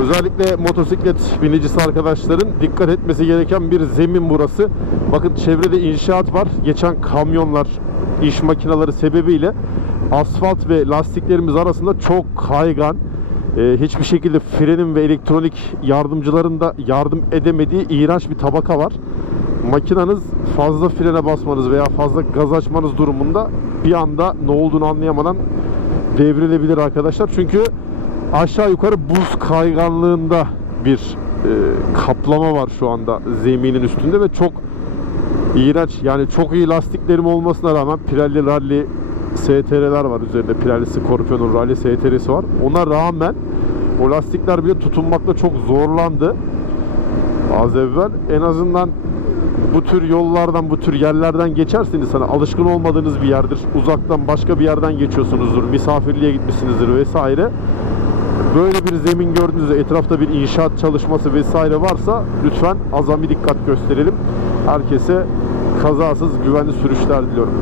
Özellikle motosiklet binicisi arkadaşların dikkat etmesi gereken bir zemin burası. Bakın çevrede inşaat var. Geçen kamyonlar, iş makineleri sebebiyle asfalt ve lastiklerimiz arasında çok kaygan. e, hiçbir şekilde frenin ve elektronik yardımcıların da yardım edemediği iğrenç bir tabaka var. Makinanız fazla frene basmanız veya fazla gaz açmanız durumunda bir anda ne olduğunu anlayamadan devrilebilir arkadaşlar. Çünkü aşağı yukarı buz kayganlığında bir e, kaplama var şu anda zeminin üstünde ve çok iğrenç. Yani çok iyi lastiklerim olmasına rağmen Pirelli Rally STR'ler var üzerinde. Pirelli Scorpion'un Rally STR'si var. Ona rağmen o lastikler bile tutunmakta çok zorlandı. Az evvel en azından bu tür yollardan, bu tür yerlerden geçerseniz hani alışkın olmadığınız bir yerdir. Uzaktan başka bir yerden geçiyorsunuzdur. Misafirliğe gitmişsinizdir vesaire. Böyle bir zemin gördüğünüzde etrafta bir inşaat çalışması vesaire varsa lütfen azami dikkat gösterelim. Herkese kazasız güvenli sürüşler diliyorum.